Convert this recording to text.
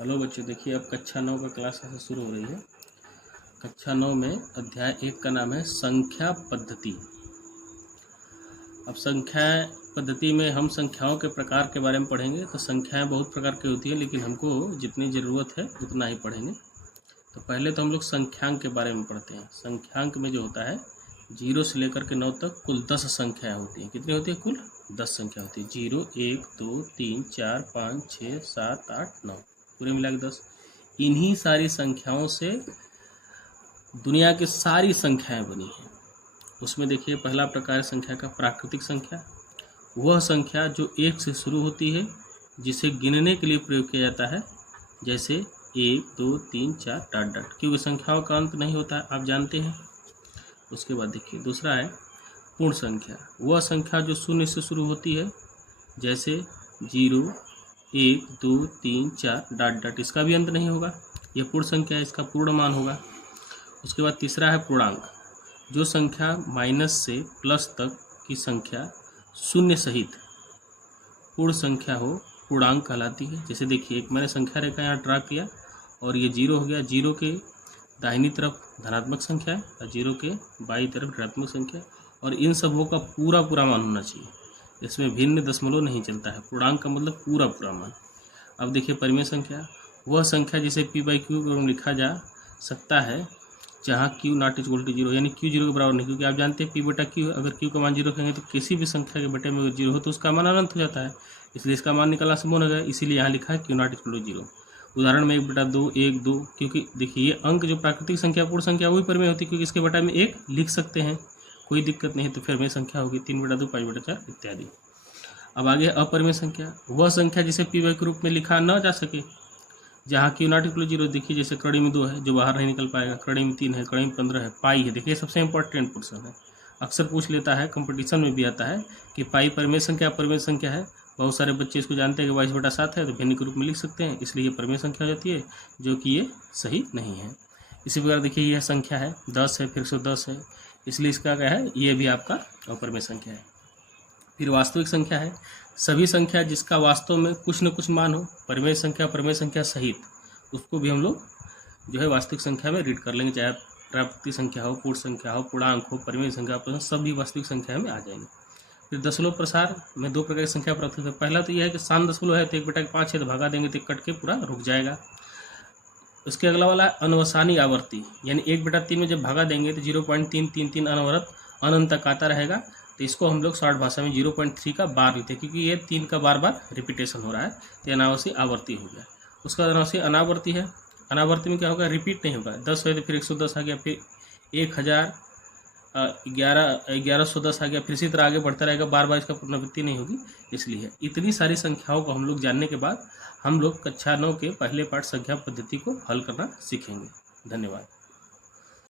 Hello बच्चों, देखिए अब कक्षा 9 का क्लास ऐसे शुरू हो रही है। कक्षा 9 में अध्याय 1 का नाम है संख्या पद्धति। अब संख्या पद्धति में हम संख्याओं के प्रकार के बारे में पढ़ेंगे। तो संख्याएं बहुत प्रकार की होती है, लेकिन हमको जितनी ज़रूरत है उतना ही पढ़ेंगे। तो पहले तो हम लोग संख्यांक के बारे में पढ़ते हैं। संख्यांक में जो होता है 0 से लेकर के 9 तक कुल 10 संख्याएँ होती हैं। कितनी होती है? कुल 10 संख्या होती है। 0, 1, 2, 3, 4, 5, 6, 7, 8, 9, पूरे मिला के 10। इन्हीं सारी संख्याओं से दुनिया की सारी संख्याएं बनी हैं। उसमें देखिए पहला प्रकार संख्या का प्राकृतिक संख्या, वह संख्या जो 1 से शुरू होती है, जिसे गिनने के लिए प्रयोग किया जाता है, जैसे 1, 2, 3, 4 डॉट डॉट, क्योंकि संख्याओं का अंत नहीं होता है, आप जानते हैं। उसके बाद देखिए दूसरा है पूर्ण संख्या, वह संख्या जो 0 से शुरू होती है, जैसे 0, 1, 2, 3, 4 डॉट डॉट, इसका भी अंत नहीं होगा, यह पूर्ण संख्या है, इसका पूर्ण मान होगा। उसके बाद तीसरा है पूर्णांक, जो संख्या माइनस से प्लस तक की संख्या शून्य सहित पूर्ण संख्या हो, पूर्णांक कहलाती है। जैसे देखिए एक मैंने संख्या रेखा यहाँ ड्रा किया और ये 0 हो गया। 0 के दाहिनी तरफ धनात्मक संख्या है और 0 के बाईं तरफ ऋणात्मक संख्या, और इन सबों का पूरा मान होना चाहिए, इसमें भिन्न दशमलव नहीं चलता है। पूर्णांक का मतलब पूरा मान। अब देखिए परिमेय संख्या, वह संख्या जिसे p/q लिखा जा सकता है जहाँ q नॉट इक्वल टू 0, यानी q 0 के बराबर नहीं, क्योंकि आप जानते हैं p/q, अगर q का मान 0 रखेंगे तो किसी भी संख्या के बटे में अगर 0 हो तो उसका मान अनंत हो जाता है, इसलिए इसका मान निकालना संभव हो गया। इसीलिए यहाँ लिखा है q नॉट इक्वल टू 0। उदाहरण में 1/2, 1, 2, क्योंकि देखिए ये अंक जो प्राकृतिक संख्या पूर्ण संख्या वही परिमेय होती है, क्योंकि इसके बटा में 1 लिख सकते हैं, कोई दिक्कत नहीं है। तो फिर में संख्या होगी 3/2, 5/4 इत्यादि। अब आगे अपरिमेय संख्या, वह संख्या जिसे p/q के रूप में लिखा न जा सके, जहाँ q नॉट इक्वल 0, देखिए जैसे कड़ी में 2 है जो बाहर नहीं निकल पाएगा, कड़ी में 3 है, कड़ी में 15 है, पाई है। देखिए सबसे इंपॉर्टेंट पोर्शन है, अक्सर पूछ लेता है, कंपटीशन में भी आता है कि पाई परिमेय संख्या अपरिमेय संख्या है। बहुत सारे बच्चे इसको जानते हैं कि 22/7 है, तो भिन्न के रूप में लिख सकते हैं, इसलिए ये परिमेय संख्या हो जाती है, जो कि ये सही नहीं है। इसी प्रकार देखिए यह संख्या है 10 है, फिर 110 है, इसलिए इसका क्या है, ये भी आपका अपरिमेय संख्या है। फिर वास्तविक संख्या है, सभी संख्या जिसका वास्तव में कुछ न कुछ मान हो, परिमेय संख्या सहित, उसको भी हम लोग जो है वास्तविक संख्या में रीड कर लेंगे, चाहे प्राकृतिक संख्या हो, पूर्ण संख्या हो, पूर्णांक हो, परिमेय संख्या, सभी वास्तविक संख्या में आ जाएंगे। फिर दशमलव प्रसार में 2 प्रकार की संख्या प्राप्त होती है। पहला तो यह है कि शांत दशमलव है तो 1/5 है, तो भगा देंगे तो कट के पूरा रुक जाएगा। उसके अगला वाला अनवसानी आवर्ती, यानी 1/3 में जब भागा देंगे तो 0.333 अनवरत अनंत तक आता रहेगा, तो इसको हम लोग शॉर्ट भाषा में 0.3 का बार लेते हैं, क्योंकि ये 3 का बार बार रिपीटेशन हो रहा है, तो अनावश्यक आवर्ती हो गया। उसका अनावश्यक अनावर्ती है, अनावर्ती में क्या होगा, रिपीट नहीं होगा। 10 है तो फिर 110 आ गया, फिर 1110 आ गया, फिर इसी तरह आगे बढ़ता रहेगा, बार बार इसका पुनरावृत्ति नहीं होगी। इसलिए इतनी सारी संख्याओं को हम लोग जानने के बाद हम लोग कक्षा 9 के पहले पाठ संख्या पद्धति को हल करना सीखेंगे। धन्यवाद।